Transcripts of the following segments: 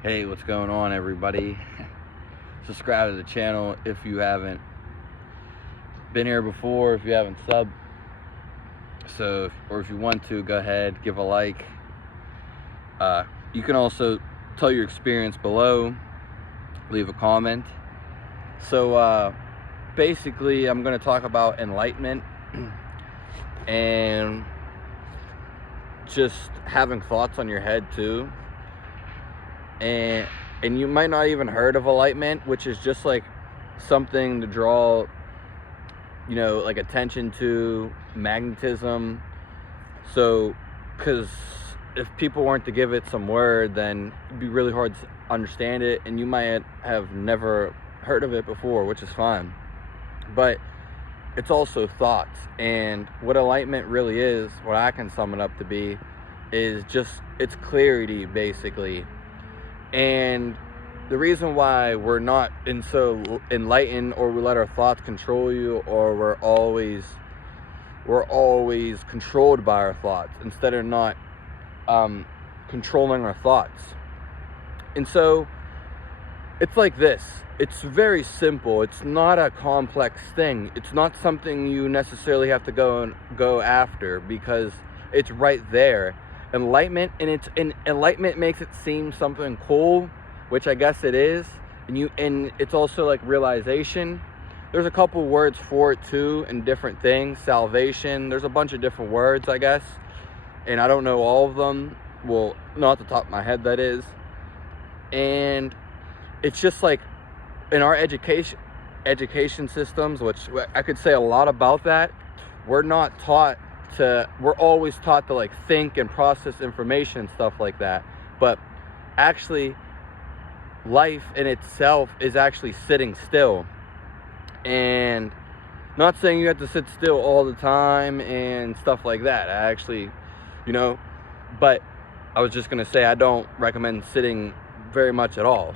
Hey, what's going on, everybody? Subscribe to the channel if you haven't been here before, if you haven't subbed. Or if you want to, go ahead, give a like. You can also tell your experience below, leave a comment. Basically, I'm going to talk about enlightenment and just having thoughts on your head too. And you might not even heard of enlightenment, which is just like something to draw, like attention to, magnetism. So, because if people weren't to give it some word, then it'd be really hard to understand it, and you might have never heard of it before, which is fine. But it's also thoughts, and what enlightenment really is, what I can sum it up to be, is just, it's clarity, basically. And the reason why we're not so enlightened, or we let our thoughts control you, or we're always controlled by our thoughts instead of not controlling our thoughts. And so it's like this. It's very simple. It's not a complex thing. It's not something you necessarily have to go after, because it's right there. Enlightenment, and enlightenment makes it seem something cool, which I guess it is, and it's also like realization. There's a couple words for it too, and different things. Salvation, there's a bunch of different words, I guess, and I don't know all of them. Well, not at the top of my head, that is. And it's just like in our education systems, which I could say a lot about that, we're always taught to like think and process information and stuff like that. But actually, life in itself is actually sitting still. And not saying you have to sit still all the time and stuff like that. I actually, but I was just going to say, I don't recommend sitting very much at all.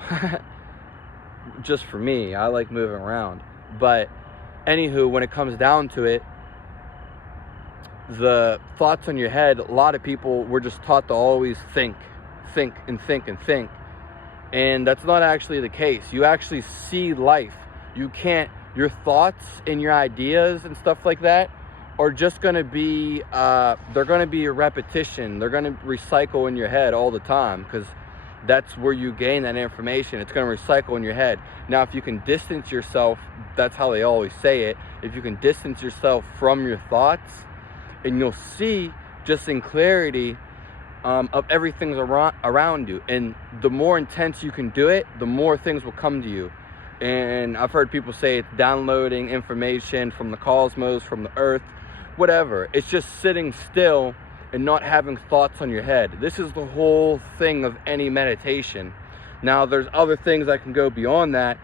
Just for me, I like moving around. But anywho, when it comes down to it, the thoughts on your head, a lot of people were just taught to always think. And that's not actually the case. You actually see life. Your thoughts and your ideas and stuff like that are just going to be, they're going to be a repetition. They're going to recycle in your head all the time, because that's where you gain that information. It's going to recycle in your head. Now, if you can distance yourself, that's how they always say it. If you can distance yourself from your thoughts, and you'll see just in clarity of everything around you. And the more intense you can do it, the more things will come to you. And I've heard people say it's downloading information from the cosmos, from the earth, whatever. It's just sitting still and not having thoughts on your head. This is the whole thing of any meditation. Now, there's other things that can go beyond that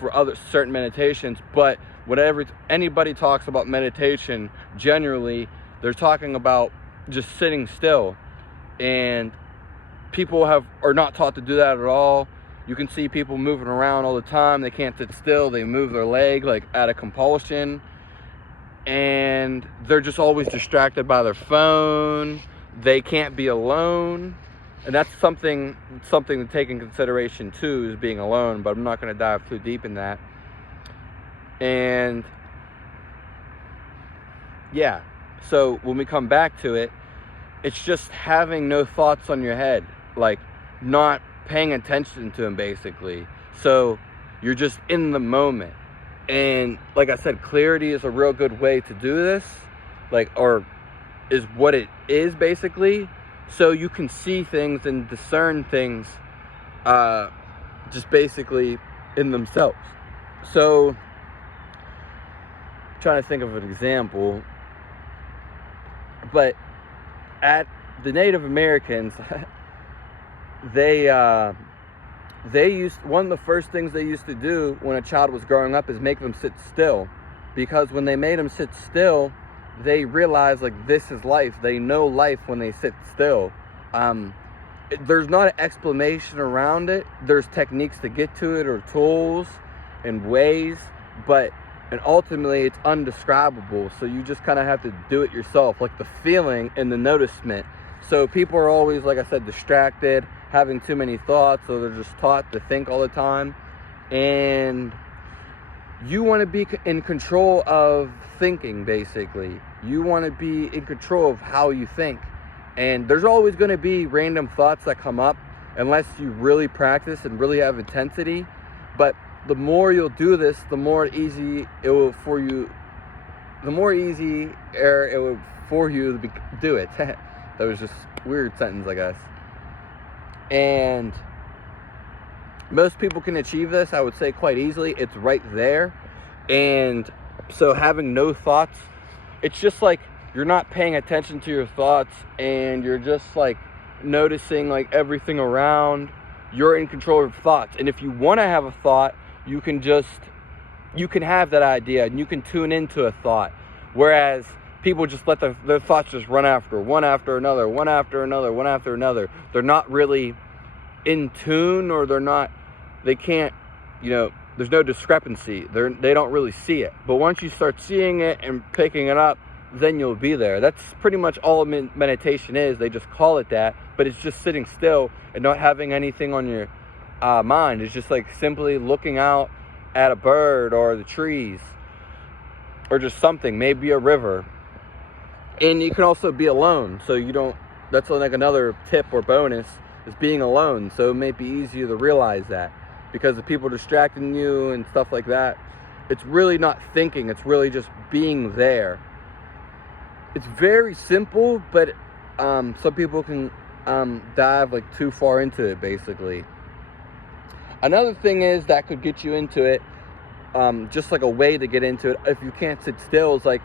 for other certain meditations, but whenever anybody talks about meditation, generally, they're talking about just sitting still. And people are not taught to do that at all. You can see people moving around all the time. They can't sit still. They move their leg like out of compulsion. And they're just always distracted by their phone. They can't be alone. And that's something to take in consideration too, is being alone. But I'm not going to dive too deep in that. And yeah. So when we come back to it, it's just having no thoughts on your head, like not paying attention to them, basically. So you're just in the moment. And like I said, clarity is a real good way to do this, or is what it is, basically. So you can see things and discern things just basically in themselves. So I'm trying to think of an example. But at the Native Americans, one of the first things they used to do when a child was growing up is make them sit still, because when they made them sit still, they realized, like, this is life. They know life when they sit still. There's not an explanation around it. There's techniques to get to it, or tools and ways, and ultimately it's undescribable. So you just kind of have to do it yourself, like the feeling and the noticement. So people are always, like I said, distracted, having too many thoughts, or they're just taught to think all the time. And you want to be in control of thinking, basically. You want to be in control of how you think. And there's always going to be random thoughts that come up unless you really practice and really have intensity. But the more you'll do this, the more easy it will for you. The more easier it will for you to do it. That was just a weird sentence, I guess. And most people can achieve this, I would say, quite easily. It's right there. And so having no thoughts, it's just like you're not paying attention to your thoughts, and you're just like noticing like everything around. You're in control of thoughts. And if you want to have a thought, you can have that idea, and you can tune into a thought. Whereas people just let their thoughts just run after one after another, one after another, one after another. They're not really in tune, or they can't, there's no discrepancy. They don't really see it. But once you start seeing it and picking it up, then you'll be there. That's pretty much all meditation is. They just call it that, but it's just sitting still and not having anything on your mind. It's just like simply looking out at a bird or the trees or just something, maybe a river. And you can also be alone, so that's like another tip or bonus, is being alone. So it may be easier to realize that, because the people distracting you and stuff like that, it's really not thinking, it's really just being there. It's very simple, but some people can dive like too far into it, basically. Another thing is that could get you into it, just like a way to get into it if you can't sit still, is like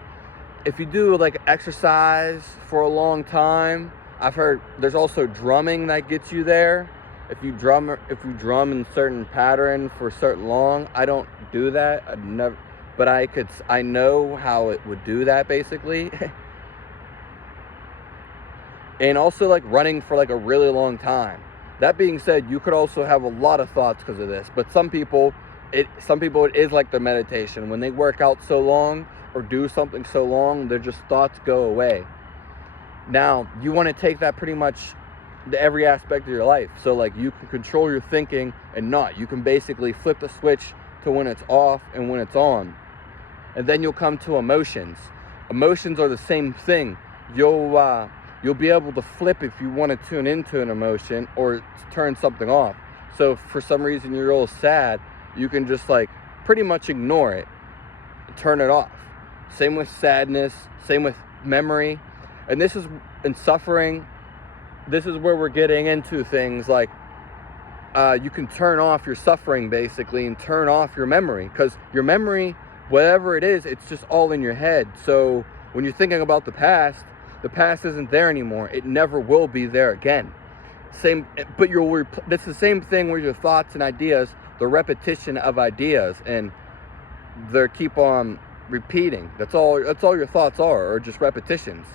if you do like exercise for a long time. I've heard there's also drumming that gets you there. If you drum in certain pattern for certain long. I don't do that. I've never, but I know how it would do that, basically. And also like running for like a really long time. That being said, you could also have a lot of thoughts because of this. But some people it is like their meditation. When they work out so long or do something so long, their just thoughts go away. Now, you want to take that pretty much to every aspect of your life. So like you can control your thinking and not. You can basically flip the switch to when it's off and when it's on. And then you'll come to emotions. Emotions are the same thing. You'll be able to flip if you want to tune into an emotion or turn something off. So if for some reason you're all sad, you can just like pretty much ignore it, turn it off. Same with sadness, same with memory. And this is in suffering. This is where we're getting into things like you can turn off your suffering, basically, and turn off your memory, because your memory, whatever it is, it's just all in your head. So when you're thinking about the past isn't there anymore. It never will be there again. But it's the same thing with your thoughts and ideas, the repetition of ideas, and they keep on repeating. That's all your thoughts are, or just repetitions.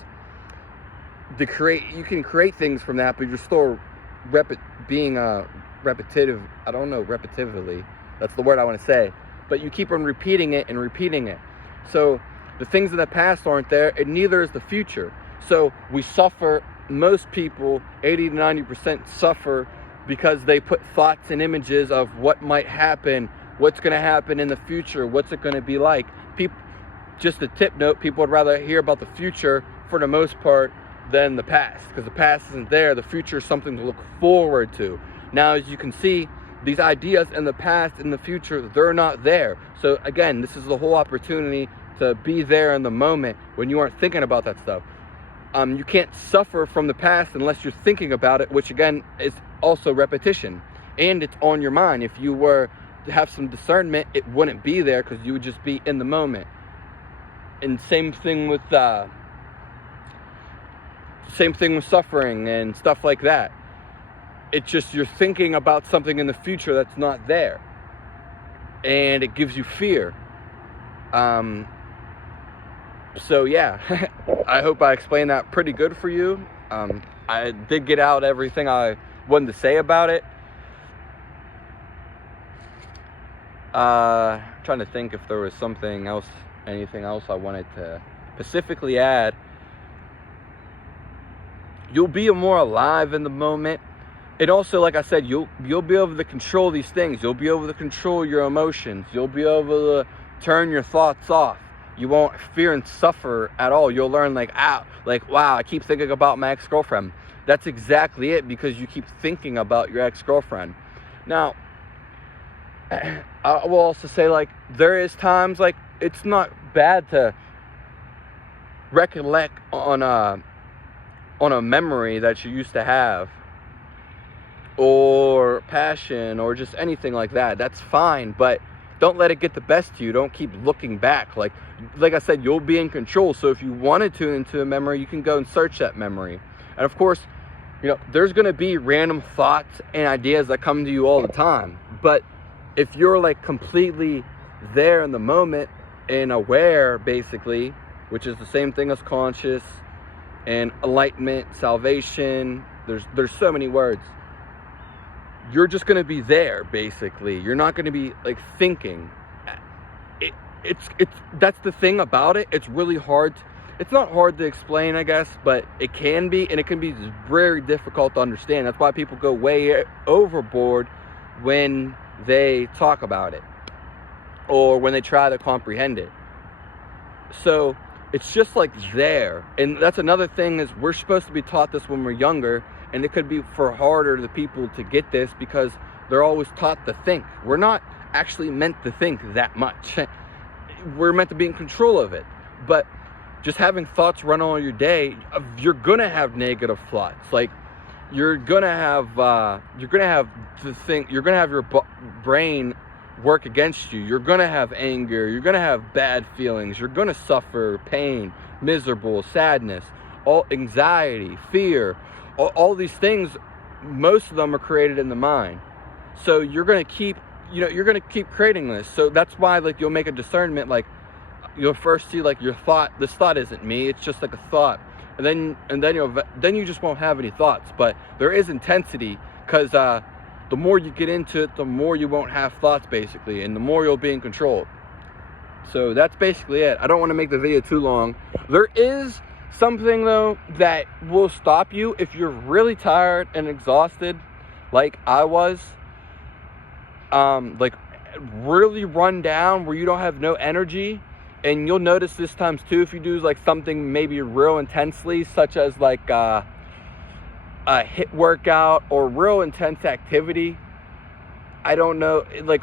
You can create things from that, but you're still being repetitive. I don't know, repetitively. That's the word I want to say. But you keep on repeating it and repeating it. So the things in the past aren't there, and neither is the future. So we suffer. Most people, 80 to 90%, suffer because they put thoughts and images of what might happen, what's going to happen in the future, what's it going to be like. Just a tip note, people would rather hear about the future for the most part than the past, because the past isn't there. The future is something to look forward to. Now, as you can see, these ideas in the past and the future, they're not there. So again, this is the whole opportunity to be there in the moment when you aren't thinking about that stuff. You can't suffer from the past unless you're thinking about it, which again is also repetition, and it's on your mind. If you were to have some discernment, it wouldn't be there, because you would just be in the moment. And same thing with suffering and stuff like that. It's just you're thinking about something in the future that's not there, and it gives you fear. So yeah, I hope I explained that pretty good for you. I did get out everything I wanted to say about it. Trying to think if there was anything else I wanted to specifically add. You'll be more alive in the moment. And also, like I said, you'll be able to control these things. You'll be able to control your emotions. You'll be able to turn your thoughts off. You won't fear and suffer at all. You'll learn like, wow, I keep thinking about my ex-girlfriend. That's exactly it, because you keep thinking about your ex-girlfriend. Now, I will also say, like, there is times, like, it's not bad to recollect on a memory that you used to have, or passion, or just anything like that. That's fine, but don't let it get the best of you. Don't keep looking back. Like I said, you'll be in control. So if you want to tune into a memory, you can go and search that memory. And of course, there's going to be random thoughts and ideas that come to you all the time. But if you're like completely there in the moment and aware, basically, which is the same thing as conscious and enlightenment, salvation, there's so many words. You're just going to be there, basically. You're not going to be like thinking. It's that's the thing about it. It's really hard. It's not hard to explain, I guess, but it can be, and it can be very difficult to understand. That's why people go way overboard when they talk about it or when they try to comprehend it. So it's just like there. And that's another thing, is we're supposed to be taught this when we're younger. And it could be for harder to people to get this because they're always taught to think. We're not actually meant to think that much. We're meant to be in control of it. But just having thoughts run all your day, you're gonna have negative thoughts. Like you're gonna have your brain work against you. You're gonna have anger. You're gonna have bad feelings. You're gonna suffer pain, miserable, sadness, all anxiety, fear. All these things, most of them are created in the mind. So you're going to keep creating this. So that's why, like, you'll make a discernment, like, you'll first see, like, your thought, this thought isn't me, it's just like a thought. And then you just won't have any thoughts. But there is intensity, because the more you get into it, the more you won't have thoughts, basically, and the more you'll be in control. So that's basically it. I don't want to make the video too long. There is something, though, that will stop you if you're really tired and exhausted, like I was, like really run down, where you don't have no energy. And you'll notice this times too if you do like something maybe real intensely, such as like a HIIT workout or real intense activity. I don't know, like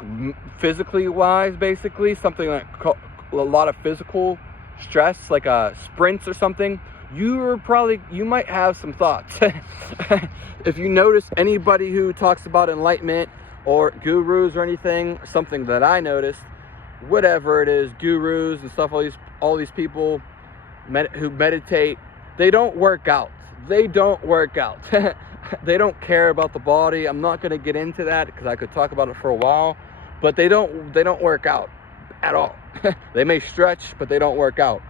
physically wise, basically something like a lot of physical stress, like sprints or something. You might have some thoughts. If you notice anybody who talks about enlightenment or gurus or anything, something that I noticed, whatever it is, gurus and stuff, all these people who meditate, they don't work out. They don't care about the body. I'm not going to get into that because I could talk about it for a while, but they don't work out at all. They may stretch, but they don't work out.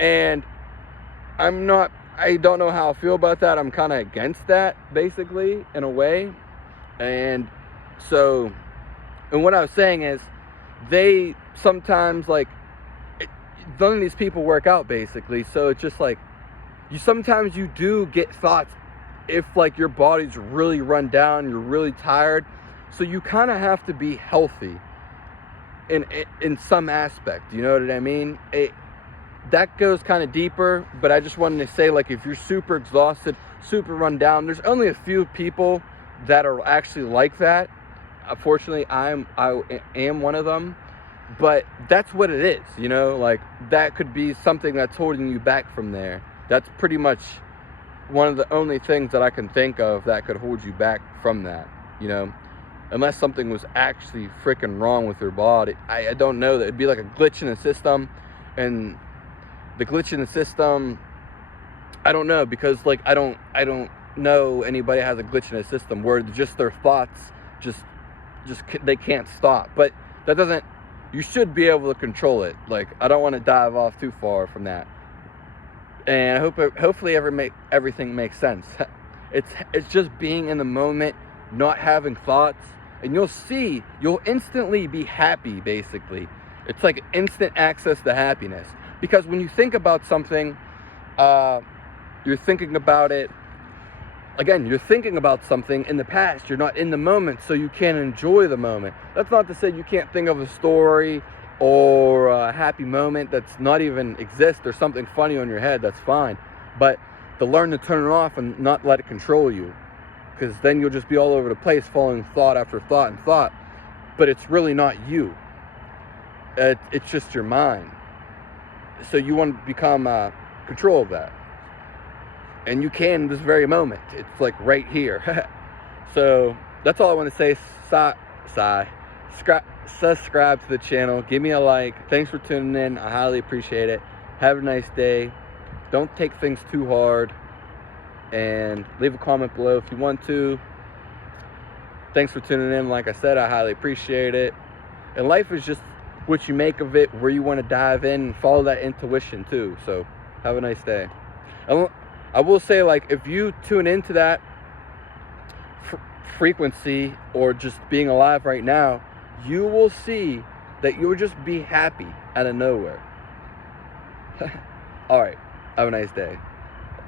And I don't know how I feel about that. I'm kind of against that, basically, in a way. And so, and what I was saying is, they sometimes, like, none of these people work out, basically. So it's just like, sometimes you do get thoughts if, like, your body's really run down, you're really tired. So you kind of have to be healthy in some aspect, you know what I mean? That goes kind of deeper, but I just wanted to say, like, if you're super exhausted, super run down, there's only a few people that are actually like that. Unfortunately, I am one of them, but that's what it is, like, that could be something that's holding you back from there. That's pretty much one of the only things that I can think of that could hold you back from that, unless something was actually freaking wrong with your body. I don't know, that it'd be like a glitch in the system. And the glitch in the system, I don't know, because, like, I don't know anybody has a glitch in the system where just their thoughts just they can't stop. But that doesn't, you should be able to control it. Like, I don't want to dive off too far from that. And hopefully everything makes sense. It's just being in the moment, not having thoughts, and you'll instantly be happy, basically. It's like instant access to happiness. Because when you think about something, you're thinking about it again, you're thinking about something in the past. You're not in the moment, so you can't enjoy the moment. That's not to say you can't think of a story or a happy moment that's not even exist, or something funny on your head. That's fine. But to learn to turn it off and not let it control you, because then you'll just be all over the place, following thought after thought and thought. But it's really not you. It's just your mind. So you want to become control of that. And you can in this very moment. It's like right here. So that's all I want to say. Subscribe to the channel. Give me a like. Thanks for tuning in. I highly appreciate it. Have a nice day. Don't take things too hard. And leave a comment below if you want to. Thanks for tuning in. Like I said, I highly appreciate it. And life is just what you make of it, where you want to dive in, and follow that intuition too. So have a nice day. I will say, like, if you tune into that frequency, or just being alive right now, you will see that you'll just be happy out of nowhere. All right. Have a nice day.